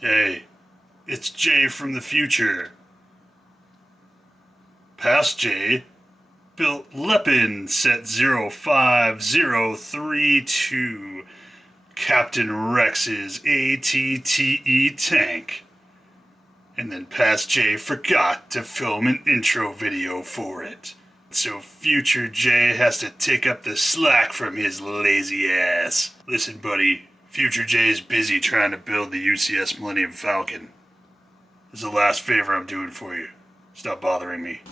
Hey, it's Jay from the future. Past Jay built Lepin set 05032, Captain Rex's ATTE tank. And then Past Jay forgot to film an intro video for it. So future Jay has to take up the slack from his lazy ass. Listen, buddy, future Jay is busy trying to build the UCS Millennium Falcon. This is the last favor I'm doing for you. Stop bothering me.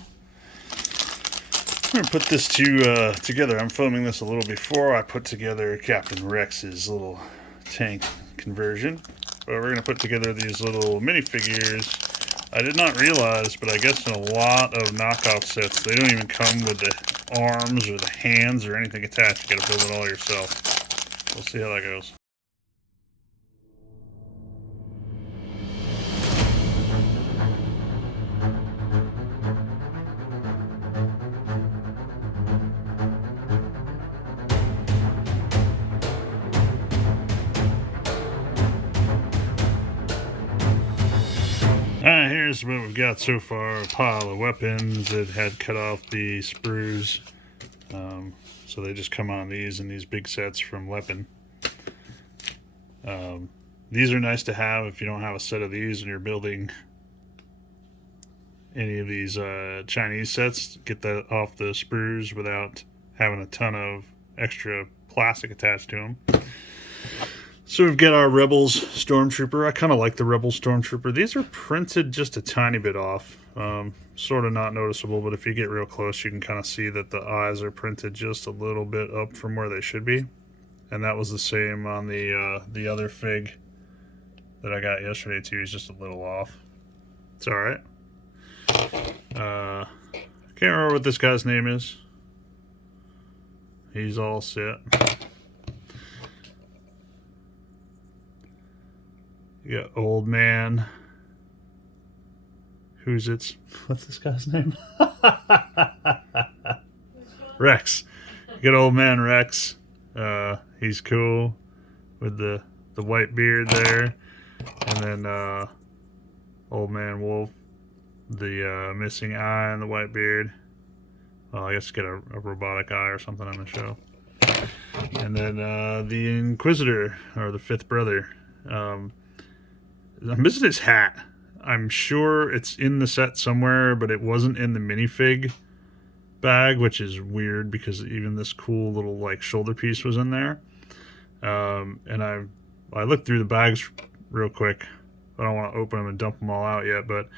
I'm going to put this together. I'm filming this a little before I put together Captain Rex's little tank conversion. But we're going to put together these little minifigures. I did not realize, but I guess in a lot of knockoff sets, they don't even come with the arms or the hands or anything attached. You got to build it all yourself. We'll see how that goes. Alright, here's what we've got so far. A pile of weapons that had cut off the sprues. So they just come on these in these big sets from Lepin. These are nice to have if you don't have a set of these and you're building any of these Chinese sets. Get that off the sprues without having a ton of extra plastic attached to them. So we've got our Rebels Stormtrooper. I kind of like the Rebels Stormtrooper. These are printed just a tiny bit off. Sort of not noticeable, but if you get real close, you can kind of see that the eyes are printed just a little bit up from where they should be. And that was the same on the other fig that I got yesterday too. He's just a little off. It's alright. Can't remember what this guy's name is. He's all set. You got Old Man. What's this guy's name? Rex. You got Old Man Rex. He's cool with the white beard there. And then Old Man Wolf, the missing eye and the white beard. Well, I guess get a robotic eye or something on the show. And then the Inquisitor, or the fifth brother. I'm missing his hat. I'm sure it's in the set somewhere, but it wasn't in the minifig bag, which is weird because even this cool little like shoulder piece was in there. And I looked through the bags real quick. I don't want to open them and dump them all out yet, but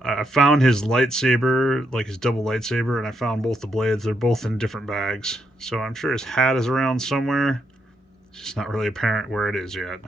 I found his lightsaber, like his double lightsaber, and I found both the blades. They're both in different bags. So I'm sure his hat is around somewhere. It's just not really apparent where it is yet.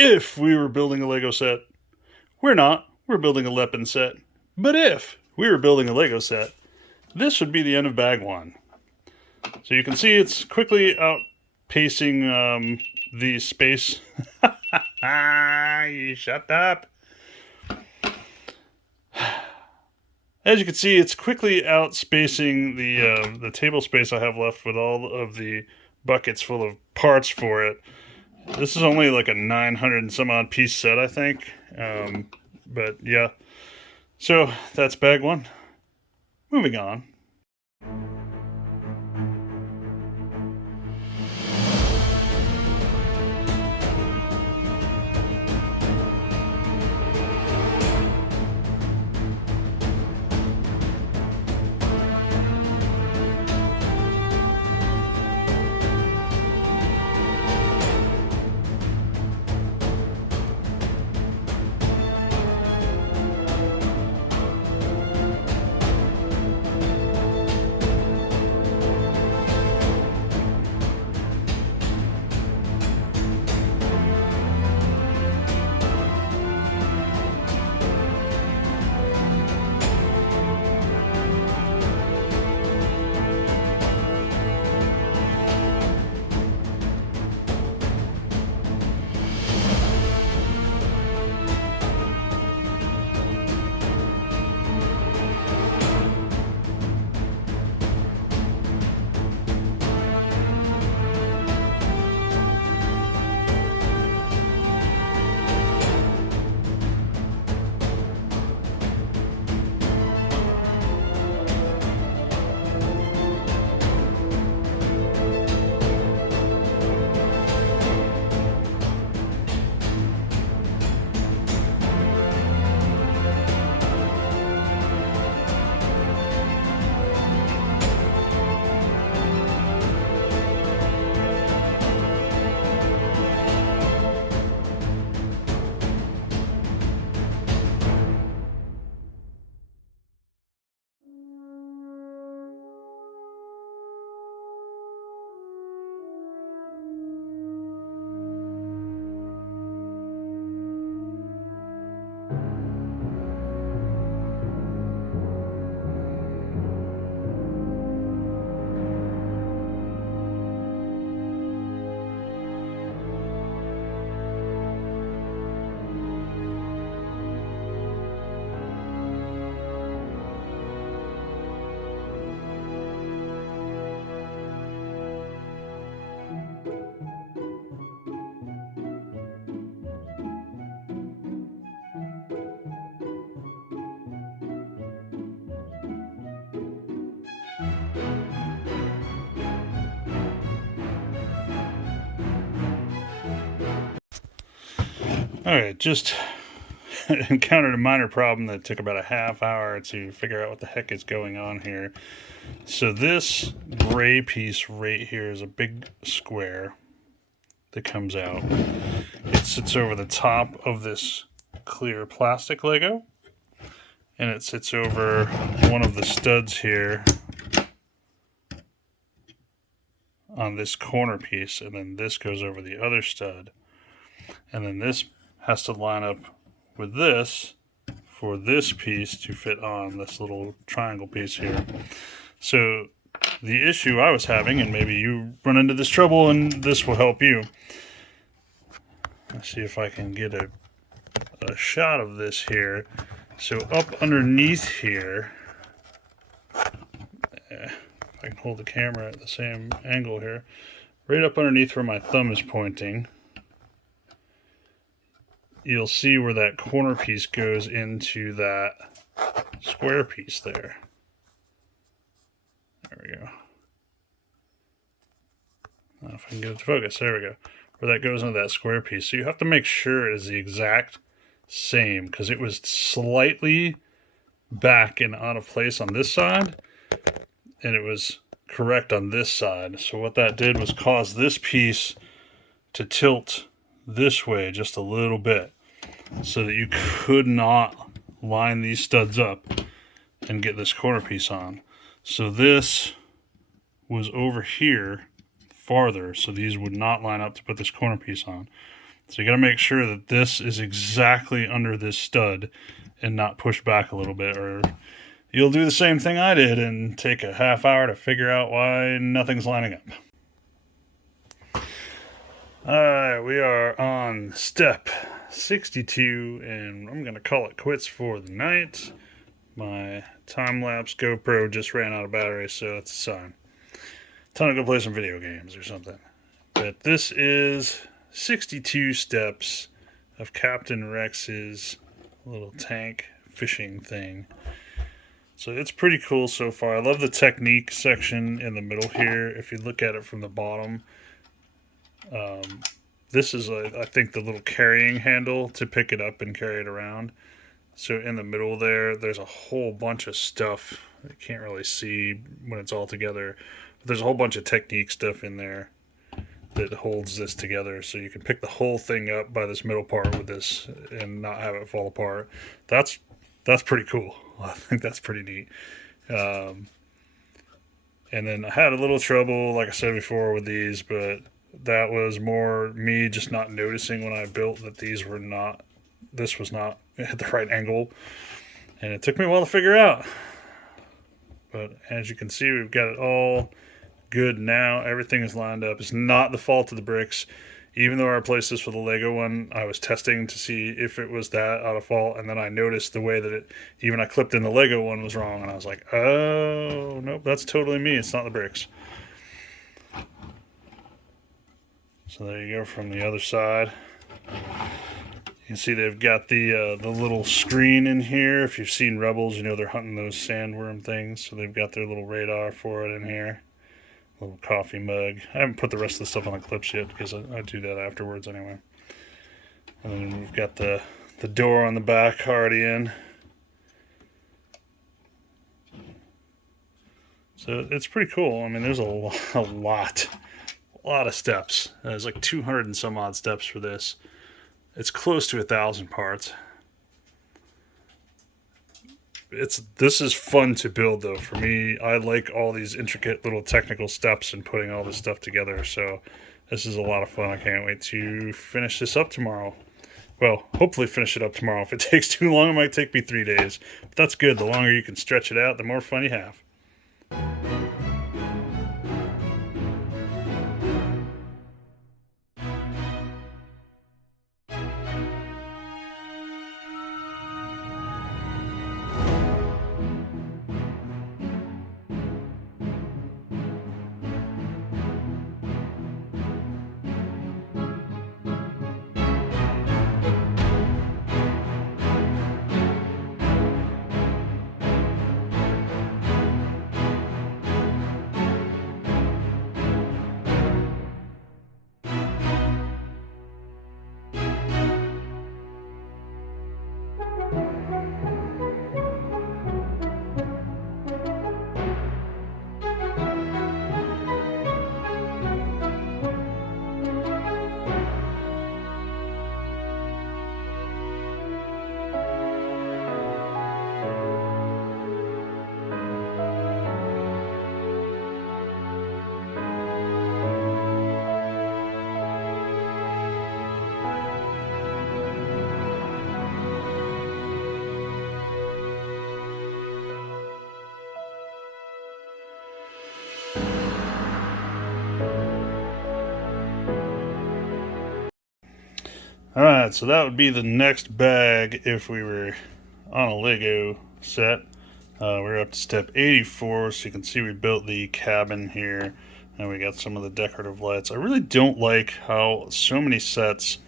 If we were building a Lego set, we're not. We're building a Lepin set. But if we were building a Lego set, this would be the end of bag one. So you can see it's quickly out pacing the space. You shut up. As you can see, it's quickly outspacing the table space I have left with all of the buckets full of parts for it. This is only like a 900 and some odd piece set, I think. But yeah, so that's bag one. Moving on. Alright, just encountered a minor problem that took about a half hour to figure out what the heck is going on here. So this gray piece right here is a big square that comes out. It sits over the top of this clear plastic Lego, and it sits over one of the studs here on this corner piece, and then this goes over the other stud, and then this has to line up with this for this piece to fit on this little triangle piece here. So the issue I was having, and maybe you run into this trouble and this will help you. Let's see if I can get a shot of this here. So up underneath here, if I can hold the camera at the same angle here, right up underneath where my thumb is pointing, you'll see where that corner piece goes into that square piece there. There we go. Now if I can get it to focus, there we go. Where that goes into that square piece. So you have to make sure it is the exact same, because it was slightly back and out of place on this side, and it was correct on this side. So what that did was cause this piece to tilt this way just a little bit, so that you could not line these studs up and get this corner piece on. So this was over here farther, so these would not line up to put this corner piece on. So you got to make sure that this is exactly under this stud and not push back a little bit, or you'll do the same thing I did and take a half hour to figure out why nothing's lining up. Alright, we are on step 62, and I'm going to call it quits for the night. My time-lapse GoPro just ran out of battery, so that's a sign. Time to go play some video games or something. But this is 62 steps of Captain Rex's little tank fishing thing. So it's pretty cool so far. I love the Technic section in the middle here. If you look at it from the bottom, this is, I think, the little carrying handle to pick it up and carry it around. So in the middle there's a whole bunch of stuff. You can't really see when it's all together. But there's a whole bunch of Technic stuff in there that holds this together. So you can pick the whole thing up by this middle part with this and not have it fall apart. That's pretty cool. I think that's pretty neat. And then I had a little trouble, like I said before, with these, but that was more me just not noticing when I built that this was not at the right angle. And it took me a while to figure out. But as you can see, we've got it all good now. Everything is lined up. It's not the fault of the bricks. Even though I replaced this with a Lego one, I was testing to see if it was that out of fault, and then I noticed the way that I clipped in the Lego one was wrong, and I was like, oh, nope, that's totally me. It's not the bricks. So there you go from the other side. You can see they've got the little screen in here. If you've seen Rebels, you know they're hunting those sandworm things, so they've got their little radar for it in here. Little coffee mug. I haven't put the rest of the stuff on the clips yet because I do that afterwards anyway. And then we've got the door on the back already in. So it's pretty cool. I mean, there's a lot of steps. There's like 200 and some odd steps for this. It's close to 1,000 parts. This is fun to build though. For me, I like all these intricate little technical steps and putting all this stuff together. So this is a lot of fun. I can't wait to finish this up tomorrow. Well, hopefully finish it up tomorrow. If it takes too long, it might take me 3 days. But that's good. The longer you can stretch it out, the more fun you have. Alright, so that would be the next bag if we were on a Lego set. We're up to step 84, so you can see we built the cabin here, and we got some of the decorative lights. I really don't like how so many sets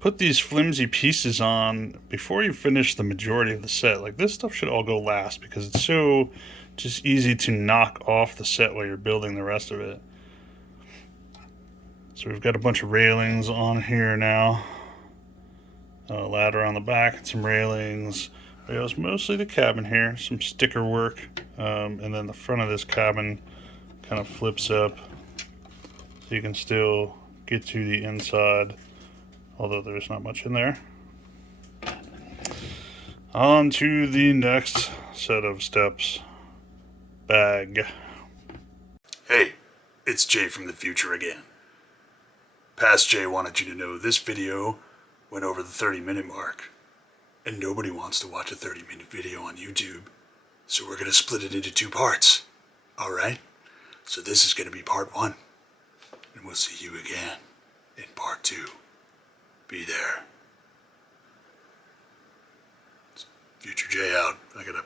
put these flimsy pieces on before you finish the majority of the set. Like, this stuff should all go last because it's so just easy to knock off the set while you're building the rest of it. So we've got a bunch of railings on here now. A ladder on the back and some railings. It was mostly the cabin here, some sticker work, and then the front of this cabin kind of flips up so you can still get to the inside, although there's not much in there. On to the next set of steps. Bag. Hey, it's Jay from the future again. Past Jay wanted you to know this video went over the 30-minute mark, and nobody wants to watch a 30-minute video on YouTube, so we're going to split it into 2 parts. Alright? So this is going to be part 1, and we'll see you again in part 2. Be there. It's Future Jay out. I gotta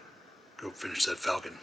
go finish that Falcon.